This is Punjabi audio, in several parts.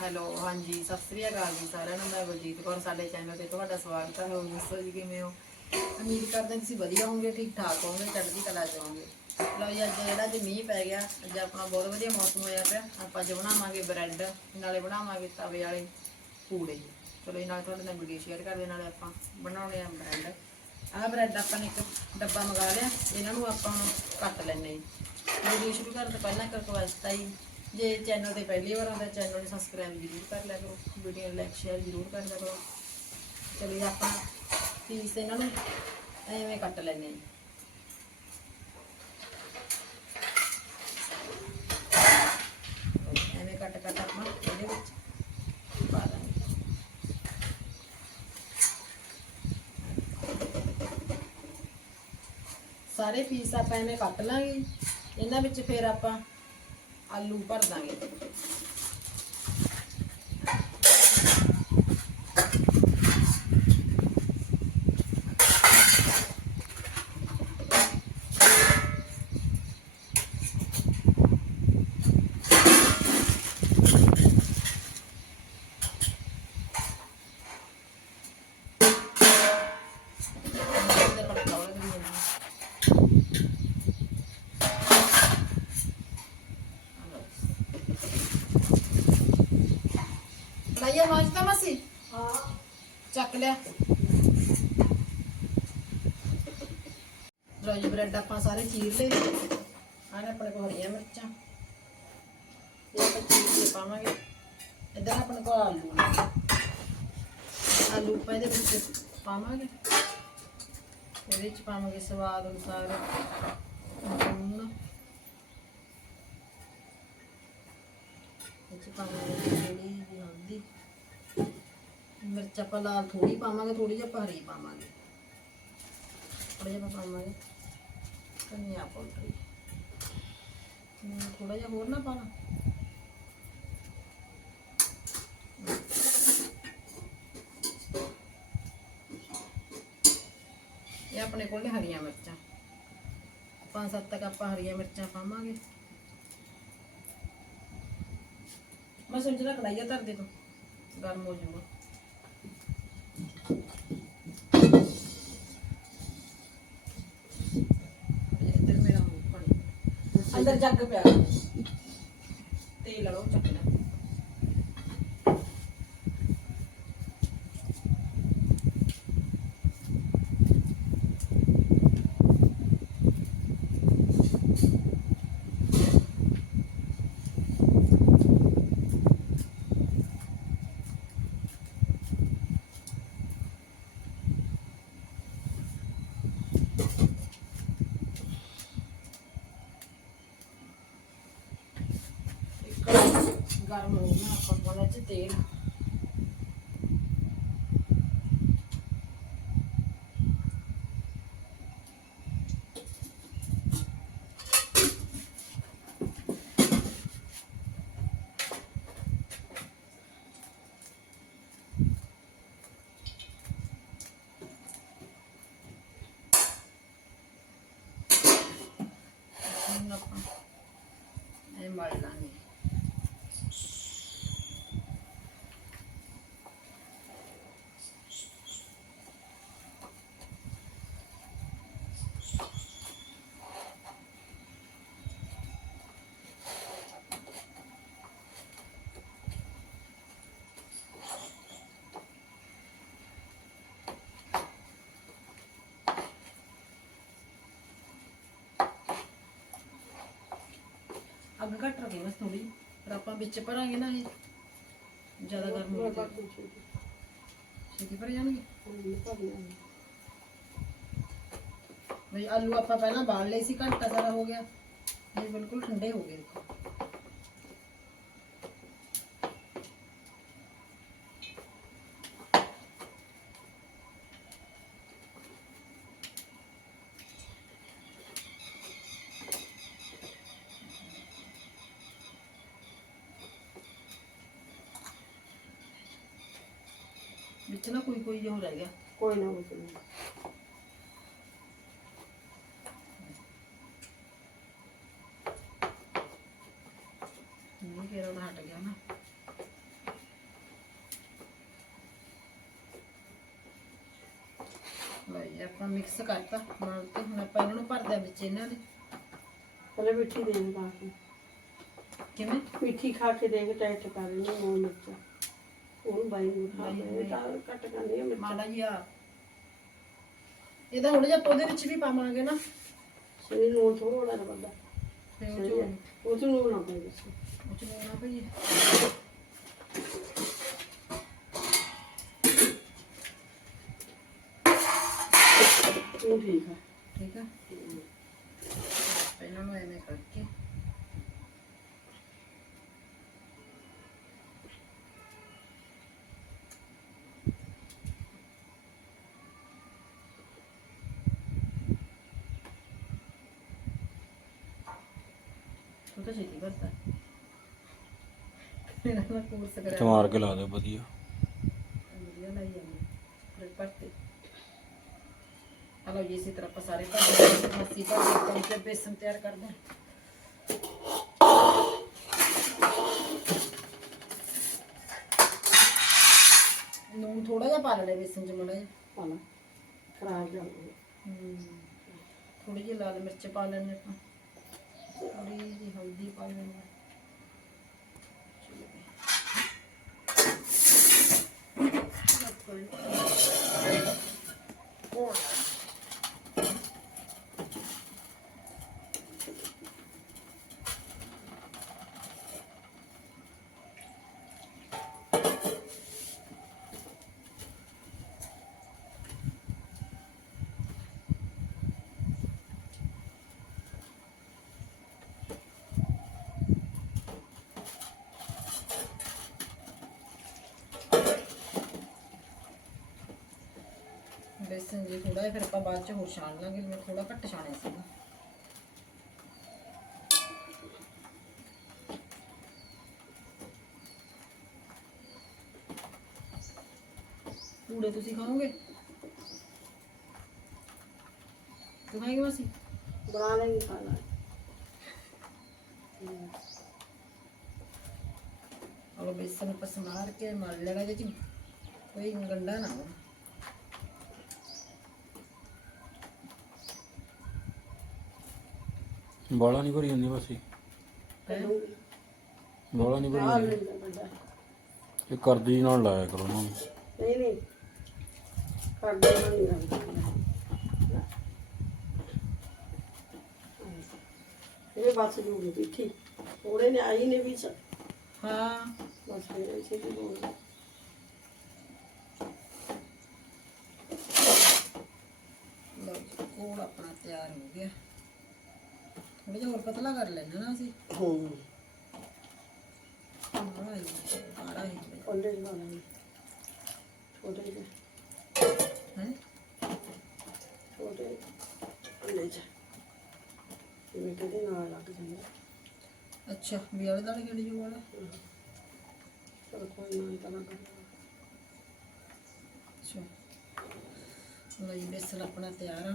ਹੈਲੋ, ਹਾਂਜੀ, ਸਤਿ ਸ੍ਰੀ ਅਕਾਲ ਜੀ ਸਾਰਿਆਂ ਨੂੰ। ਮੈਂ ਬਲਜੀਤ ਕੌਰ, ਸਾਡੇ ਚੈਨਲ ਤੇ ਤੁਹਾਡਾ ਸਵਾਗਤ ਹੈ। ਹੋਰ ਦੱਸੋ ਜੀ, ਕਿਵੇਂ ਹੋ? ਉਮੀਦ ਕਰਦੇ ਤੁਸੀਂ ਵਧੀਆ ਹੋਵੋਗੇ ਠੀਕ ਠਾਕ ਹੋਵੋਗੇ, ਚੜ੍ਹਦੀ ਕਲਾ ਚ ਹੋਵੋਗੇ। ਲਓ ਜੀ, ਅੱਜ ਜਿਹੜਾ ਜੀ ਮੀਂਹ ਪੈ ਗਿਆ, ਅੱਜ ਆਪਣਾ ਬਹੁਤ ਵਧੀਆ ਮੌਸਮ ਹੋਇਆ ਪਿਆ। ਆਪਾਂ ਅੱਜ ਬਣਾਵਾਂਗੇ ਬ੍ਰੈਡ, ਨਾਲੇ ਬਣਾਵਾਂਗੇ ਤਵੇ ਵਾਲੇ ਪੂੜੇ। ਚਲੋ ਇਹ ਨਾਲ ਤੁਹਾਡੇ ਨਾਲ ਵੀਡੀਓ ਸ਼ੇਅਰ ਕਰਦੇ ਨਾਲੇ ਆਪਾਂ ਬਣਾਉਣੇ ਆ ਬ੍ਰੈਡ। ਆਹ ਬ੍ਰੈਡ ਆਪਾਂ ਨੇ ਇੱਕ ਡੱਬਾ ਮੰਗਾ ਲਿਆ, ਇਹਨਾਂ ਨੂੰ ਆਪਾਂ ਹੁਣ ਕੱਟ ਲੈਣੇ ਜੀ। ਵੀਡੀਓ ਸ਼ੁਰੂ ਕਰਨ ਤੋਂ ਪਹਿਲਾਂ ਇੱਕ ਰਿਕੁਐਸਟ ਆਈ ਜੇ ਚੈਨਲ ਤੇ ਪਹਿਲੀ ਵਾਰ ਆਉਂਦਾ ਚੈਨਲ ਨੂੰ ਸਬਸਕ੍ਰਾਈਬ ਜ਼ਰੂਰ ਕਰ ਲਿਆ ਕਰੋ ਵੀਡੀਓ ਨੂੰ ਲਾਈਕ ਸ਼ੇਅਰ ਜ਼ਰੂਰ ਕਰ ਲਿਆ ਕਰੋ। ਚਲਿਏ ਆਪਾਂ ਪੀਸ ਇਹਨਾਂ ਨੂੰ ਐਵੇਂ ਕੱਟ ਲੈਂਦੇ ਹਾਂ। ਐਵੇਂ ਕੱਟ ਕੱਟ ਆਪਾਂ ਇਹਦੇ ਵਿੱਚ ਪਾ ਦਾਂਗੇ। ਸਾਰੇ ਪੀਸ ਆਪਾਂ ਐਵੇਂ ਕੱਟ ਲਾਂਗੇ। ਇਹਨਾਂ ਵਿੱਚ ਫਿਰ ਆਪਾਂ ਆਲੂ ਭਰ ਦਾਂਗੇ ਇਹਦਾ ਤੜਕਾ ਵਾਲਾ ਕਰੀ ਜਾਂਦੇ ਹਾਂ। ਲਾਇਆ ਮਾਜ ਤਾਂ ਮਸੀ ਹਾਂ ਚੱਕ ਲਿਆ ਰੋਜ ਬ੍ਰੈਡ ਆਪਾਂ ਸਾਰੇ ਚੀਰ ਲਏ। ਆਹ ਆਪਣੇ ਕੋਲ ਹਰੀਆਂ ਮਿਰਚਾਂ। ਇਹ ਆਪਾਂ ਚੀਰ ਕੇ ਪਾਵਾਂਗੇ। ਇੱਧਰ ਆਪਣੇ ਕੋਲ ਆਲੂ ਆਲੂ ਆਪਾਂ ਇਹਦੇ ਵਿੱਚ ਪਾਵਾਂਗੇ। ਇਹਦੇ ਵਿੱਚ ਪਾਵਾਂਗੇ ਸਵਾਦ ਅਨੁਸਾਰ ਲੂਣ। ਵਿੱਚ ਪਾਵਾਂਗੇ ਥੋੜੀ ਜਿਹੀ ਹਲਦੀ ਮਿਰਚ ਆਪਾਂ ਲਾਲ ਥੋੜੀ ਪਾਵਾਂਗੇ ਥੋੜੀ ਜਿਹੀ ਆਪਾਂ ਹਰੀ ਪਾਵਾਂਗੇ। ਥੋੜਾ ਜਿਹਾ ਆਪਾਂ ਪਾਵਾਂਗੇ। ਧਨੀਆ ਪਾਊਡਰ। ਥੋੜਾ ਜਿਹਾ ਹੋਰ ਨਾ ਪਾਣਾ। ਇਹ ਆਪਣੇ ਕੋਲ ਨੇ ਹਰੀਆਂ ਮਿਰਚਾਂ। ਪੰਜ ਸੱਤ ਤੱਕ ਆਪਾਂ ਹਰੀਆਂ ਮਿਰਚਾਂ ਪਾਵਾਂਗੇ। ਮੈਂ ਸੋਚਦਾ ਕੜਾਈਆ ਧਰ ਦੇ ਤੂੰ। ਗਰਮ ਹੋ ਜਾਊਗਾ। ਅੰਦਰ ਜੱਗ ਪਿਆ। ਤੇਲ ਲਓ। ਚੱਕਣਾ ਇੱਕ ਗਰਮ ਹੋ ਗਿਆ ਆਪਾਂ ਪਾਉਣਾ ਚ ਤੇਲ ਹੁਣ ਆਪਾਂ ਅੱਗ ਘੱਟ ਰੱਖੇ ਬਸ ਥੋੜੀ ਪਰ ਆਪਾਂ ਵਿੱਚ ਭਰਾਂਗੇ ਨਾ ਇਹ। ਜ਼ਿਆਦਾ ਗਰਮ ਹੋ ਜਾਏ ਛੇਤੀ ਭਰ ਜਾਣਗੇ? ਬਈ ਆਲੂ ਆਪਾਂ ਪਹਿਲਾਂ ਬਾਲ ਲਏ ਸੀ, ਘੰਟਾ ਸਾਰਾ ਹੋ ਗਿਆ। ਇਹ ਬਿਲਕੁਲ ਠੰਡੇ ਹੋ ਗਏ ਵਿੱਚ ਨਾ ਕੋਈ ਕੋਈ ਜਿਹਾ ਹੋ ਰਹਿ ਗਿਆ। ਕੋਈ ਨਾ ਕੋਈ ਨਾ। ਮਿਕਸ ਕਰਤਾ। ਨਾਲ ਤੇ ਹੁਣ ਆਪਾਂ ਇਹਨਾਂ ਨੂੰ ਭਰਦੇ ਵਿੱਚ ਇਹਨਾਂ ਦੇ। ਪਹਿਲੇ ਮਿੱਠੀ ਦੇਣੀ ਪਾ ਕੇ। ਕਿਵੇਂ? ਮਿੱਠੀ ਖਾ ਕੇ ਦੇਖ ਟੈਸਟ ਕਰ ਲੈਣੀ ਮੂੰਹ ਮਿਰਚ। ਉਹਨੂੰ ਬਾਈ ਨੂੰ ਖਾ ਕੇ ਤਾਂ ਕੱਟ ਕਰਨੀ ਮਿੱਠੀ ਮਾੜਾ ਜਿਹਾ। ਇਹਦਾ ਹੁਣ ਜੇ ਆਪਾਂ ਉਹਦੇ ਵਿੱਚ ਵੀ ਪਾਵਾਂਗੇ ਨਾ। ਸਰੀ ਨੂੰ ਥੋੜਾ ਜਿਹਾ ਬੰਦਾ। ਤੇ ਉਹ ਚ ਉਹ ਤੋਂ ਨੂੰ ਨਾ ਬਸ ਉਹ ਚ ਨਾ ਠੀਕ ਹੈ ਠੀਕ ਆ ਇਹਨਾਂ ਨੂੰ ਐਵੇਂ ਕਰਕੇ ਉਹ ਤਾਂ ਛੇਤੀ ਦਾ ਕੋਰਸ ਮਾਰ ਕੇ ਲਾ ਦੇ ਵਧੀਆ। ਵਧੀਆ ਲਾਈ ਜਾਂਦੇ ਫਿਰ ਭਰਤੇ। ਹਲੋ ਜੀ ਇਸੇ ਤਰ੍ਹਾਂ ਆਪਾਂ ਸਾਰੇ ਭਰ ਦੇ ਮੱਸੀ ਭਰ ਤੇ ਬੇਸਨ ਤਿਆਰ ਕਰਦੇ ਹਾਂ। ਨੂਨ ਥੋੜਾ ਜਿਹਾ ਪਾ ਲੈਣਾ ਬੇਸਨ ਚ ਮੜਾ ਜਿਹਾ। ਪਾਲਾ ਖਰਾਬ ਜਾ ਥੋੜੀ ਜਿਹੀ ਲਾਲ ਮਿਰਚ ਪਾ ਲੈਣੇ ਆਪਾਂ। ਥੋੜੀ ਜਿਹੀ ਹਲਦੀ ਪਾ ਲੈਣੀ ਬੇਸਨ ਜੀ ਥੋੜਾ ਜਿਹਾ ਫਿਰ ਆਪਾਂ ਬਾਅਦ ਚ ਹੋਰ ਛਾਣ ਲਾਂਗੇ ਮੈਂ ਥੋੜਾ ਘੱਟ ਛਾਣਿਆ ਸੀ। ਪੂੜੇ ਤੁਸੀਂ ਖਾਓਗੇ? ਤੂੰ ਖਾਏਗੀ ਮਾਸੀ? ਬਣਾ ਲੈਂਗੇ ਖਾਣਾ ਔਰ ਬੇਸਨ ਪਸਮਾਰ ਕੇ ਮਲ ਲੈਣਾ ਜੀ ਕੋਈ ਗੰਡਾ ਨਾ ਹੋ ਬਾਲਾ ਨਹੀਂ ਭਰੀ ਹੁੰਦੀ ਬਸ ਇਹ। ਬਾਲਾ ਨਹੀਂ ਭਰੀ ਹੁੰਦੀ। ਨਹੀਂ ਇਹ ਕਰਦੀ ਨਾਲ ਲਾਇਆ ਕਰੋ ਉਹਨਾਂ ਨੂੰ। ਨਹੀਂ ਕਰਦੇ ਨਹੀਂ ਇਹ ਬਸ ਜੂਗੀ ਪਿੱਠੀ ਥੋੜੇ ਨੇ ਆਈ ਨੇ ਵੀ ਹਾਂ। ਬਸ ਇਹ ਛੇਤੀ ਬੋਲ ਲਓ ਜੀ, ਕੋਲ ਆਪਣਾ ਤਿਆਰ ਹੋ ਗਿਆ। ਥੋੜਾ ਜਿਹਾ ਹੋਰ ਪਤਲਾ ਕਰ ਲੈਣਾ ਨਾ ਅਸੀਂ। ਹੂੰ। ਆਹ ਇਹ ਬਾੜਾ ਹੀ ਉਹਦੇ ਜਮਾਨੇ ਛੋਟੇ ਜਿਹੇ ਹੈ? ਛੋਟੇ ਉਹਦੇ ਚ ਜਿਵੇਂ ਕਿਤੇ ਨਾਲ ਲੱਗ ਜਾਂਦਾ। ਅੱਛਾ ਵੀ ਆਲੇ ਦਾਲੇ ਕਿਹੜੀ ਜੂ ਵਾਲਾ? ਪਰ ਕੋਈ ਨਾ ਤਾਂ ਨਾ ਅੱਛਾ। ਲਈ ਬੇਸਨ ਆਪਣਾ ਤਿਆਰ ਆ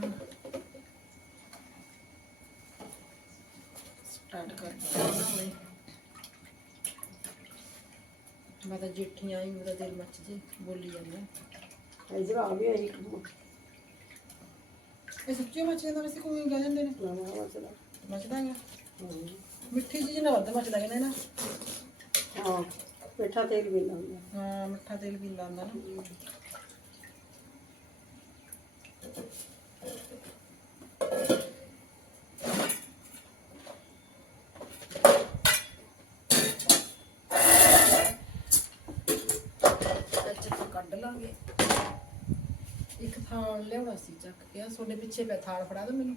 ਸਟਾਰਟ ਹਾਂ ਮੈਂ ਤਾਂ ਜੇਠੀਆਂ ਆਈ ਮੇਰਾ ਦਿਲ ਮੱਚ ਜੇ ਬੋਲੀ ਜਾਂਦਾ ਇਧਰ ਆ ਵੀ ਆਈ ਕੰਮ ਇਹ ਸੱਚੀ ਮੱਚ ਜਾਂਦਾ ਵੈਸੇ ਕੋਈ ਕਹਿ ਜਾਂਦੇ ਨੇ। ਮਸਲਾ ਮੱਚਦਾ ਹੈਗਾ ਹੂੰ। ਮਿੱਠੀ ਚੀਜ਼ ਨਾਲ ਵੱਧ ਮੱਚਦਾ ਕਹਿੰਦੇ ਨਾ ਹਾਂ ਮਿੱਠਾ ਤੇਲ ਵੀ ਲਾਉਂਦਾ ਹਾਂ ਮਿੱਠਾ ਤੇਲ ਵੀ ਲਾਉਂਦਾ ਨਾ। ਇੱਕ ਥਾਲ ਲਿਆਉਣਾ ਸੀ ਚੱਕ ਕੇ। ਆ ਤੁਹਾਡੇ ਪਿੱਛੇ ਪਿਆ ਥਾਲ ਫੜਾ ਦੋ ਮੈਨੂੰ।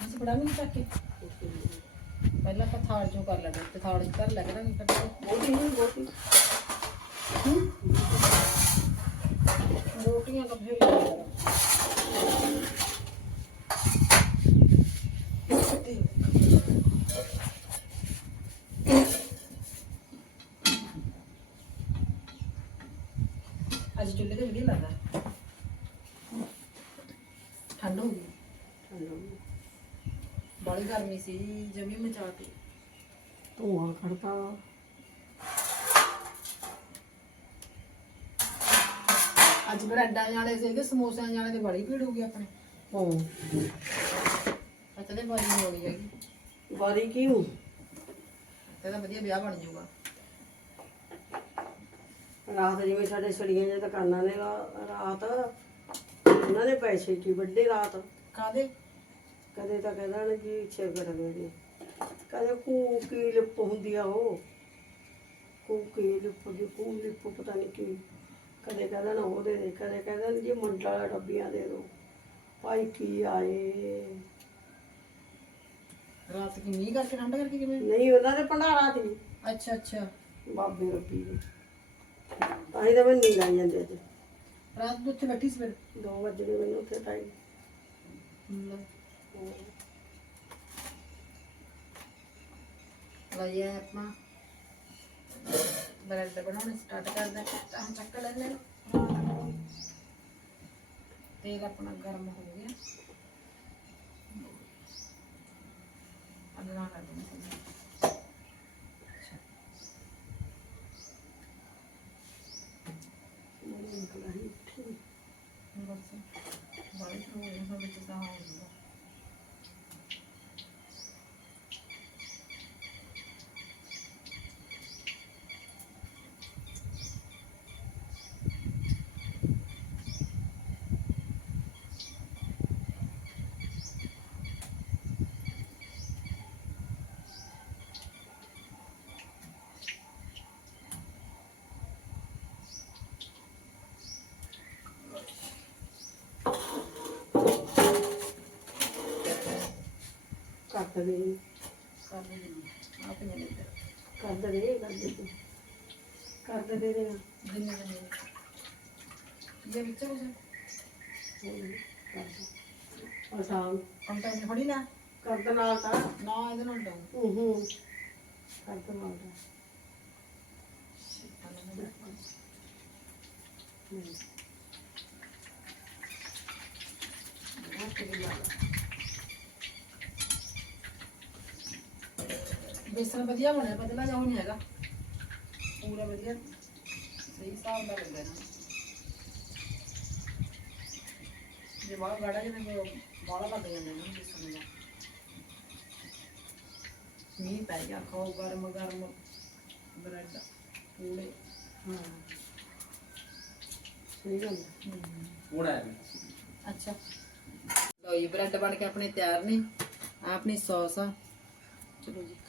ਅਸੀਂ ਫੜਾ ਨਹੀਂ ਚੱਕ ਕੇ। ਪਹਿਲਾਂ ਆਪਾਂ ਥਾਲ ਚੋਂ ਕਰ ਲੈਣਾ ਤੇ ਥਾਲ ਚ ਧਰ ਲੈ ਕਰਾਂਗੇ ਕੱਢ ਕੇ ਬਹੁਤੀ ਨਹੀਂ ਬਹੁਤੀ ਰੋਟੀਆਂ ਤਾਂ ਫੇਰ ਲੈ ਅੱਜ ਚੁੱਲ੍ਹੇ ਤੇ ਵਧੀਆ ਲੱਗਦਾ ਠੰਡ ਹੋ ਗਈ ਬੜੀ ਗਰਮੀ ਸੀ ਜਮੀ ਮਚਾਤੀ ਧੂਆਂ ਖੜਦਾ ਅੱਜ ਬ੍ਰੈਡਾਂ ਵਾਲੇ ਸੀਗੇ ਸਮੋਸਿਆਂ ਵਾਲੇ ਤੇ ਬੜੀ ਭੀੜ ਹੋ ਗਈ ਆਪਣੇ। ਹਾਂ। ਅੱਜ ਤੇ ਬੜੀ ਹੋ ਗਈ ਹੈਗੀ। ਵਾਰੀ ਕਿਉਂ? ਤੇ ਤਾਂ ਵਧੀਆ ਵਿਆਹ ਬਣ ਜਾਊਗਾ। ਰਾਤ ਜਿਵੇਂ ਸਾਡੇ ਛੜੀਆਂ ਜੇ ਦੁਕਾਨਾਂ ਨੇ ਰਾ- ਰਾਤ ਉਹਨਾਂ ਨੇ ਪੈਸੇ ਕੀ ਵੱਡੇ ਰਾਤ? ਕਾਦੇ ਕਦੇ ਤਾਂ ਕਹਿੰਦਾ ਨਾ ਕਿ ਛੇ ਕਰ ਦੇ ਕਦੇ ਕੂ ਕੀ ਲਿਪ ਹੁੰਦੀ ਆ ਉਹ। ਕੂ ਕੀ ਲਿਪ ਦੀ ਕੂ ਲਿਪ ਪਤਾ ਨਹੀਂ ਕੀ। ਕਦੇ ਕਹਿੰਦਾ ਨਾ ਉਹ ਦੇ ਦੇ ਕਦੇ ਕਹਿੰਦਾ ਜੀ ਮੰਡਲਾ ਡੱਬੀਆਂ ਦੇ ਦੋ। ਭਾਈ ਕੀ ਆਏ। ਰਾਤ ਕੀ ਮੀਂਹ ਕਰਕੇ ਠੰਡ ਕਰਕੇ ਕਿਵੇਂ? ਨਹੀਂ ਉਹਨਾਂ ਦੇ ਭੰਡਾਰਾ ਸੀ ਅੱਛਾ ਅੱਛਾ। ਬਾਬੇ ਰੱਬੀ ਦੇ। ਤਾਂ ਹੀ ਤਾਂ ਮੈਂ ਨੀਂਦ ਆਈ ਜਾਂਦੇ ਅੱਜ। ਰਾਤ ਨੂੰ ਉੱਥੇ ਬੈਠੀ ਸੀ ਫਿਰ? ਦੋ ਵਜੇ ਦੇ ਮੈਨੂੰ ਉੱਥੇ ਟਾਈਮ ਲੈ ਲਈ ਆਪਣਾ ਬ੍ਰੈਡ ਬਣਾਉਣੇ ਸਟਾਰਟ ਕਰਦੇ ਹਾਂ ਤਾਂ ਚੱਕ ਲੈਂਦੇ ਹਾਂ ਤੇਲ ਆਪਣਾ ਗਰਮ ਹੋ ਗਿਆ ਅਗਲਾ ਕਰ ਦਿੰਦੇ ਹਾਂ ਬਸ ਬਾਈ ਹੋ ਗਿਆ ਹੁਣ ਵਿੱਚ ਤਾਂ ਹੋ ਜਾਂਦਾ ਕੱਟ ਦੇ ਕਰ ਦਿੰਦੇ ਹਾਂ ਆਪ ਹੀ ਨਹੀਂ ਲੈਂਦੇ ਕਰ ਦੇ ਕਰ ਦੇ ਕਰ ਦੇ ਦੇ ਦੇ ਜਿੰਨੇ ਜਿੰਨੇ ਇਹ ਵਿੱਚ ਹੋ ਜਾ ਔਰ ਸ਼ਾਮ ਕੰਟਾ ਨੇ ਫੜੀ ਨਾ। ਕਰ ਦੇ ਨਾਲ ਤਾਂ। ਨਾ ਇਹਦੇ ਨਾਲ ਡਾਉਂ ਹੂੰ। ਹੂੰ ਕਰ ਦੇ ਨਾਲ ਤਾਂ ਬੇਸਣ ਵਧੀਆ ਬਣਿਆ ਪਤਲਾ ਜਿਹਾ ਨਹੀਂ ਹੈਗਾ। ਪੂਰਾ ਵਧੀਆ ਸਹੀ ਹਿਸਾਬ ਦਾ ਲੱਗਦਾ ਨਾ। ਜੇ ਬਾਹਰ ਗਾੜਾ ਜਿਹਾ ਬਾਹਲਾ ਲੱਗ ਜਾਂਦਾ ਨਾ ਬੇਸਣ ਦਾ ਮੀਂਹ ਪੈ ਗਿਆ ਖਾਓ ਗਰਮ ਗਰਮ ਬ੍ਰੈਡ ਪੂੜੇ। ਹਾਂ। ਸਹੀ ਗੱਲ ਹੈ। ਅੱਛਾ। ਲਓ ਜੀ ਬ੍ਰੈਡ ਬਣ ਕੇ ਆਪਣੇ ਤਿਆਰ ਨੇ। ਆਹ ਆਪਣੀ ਸੌਸ ਆ। ਚਲੋ ਜੀ।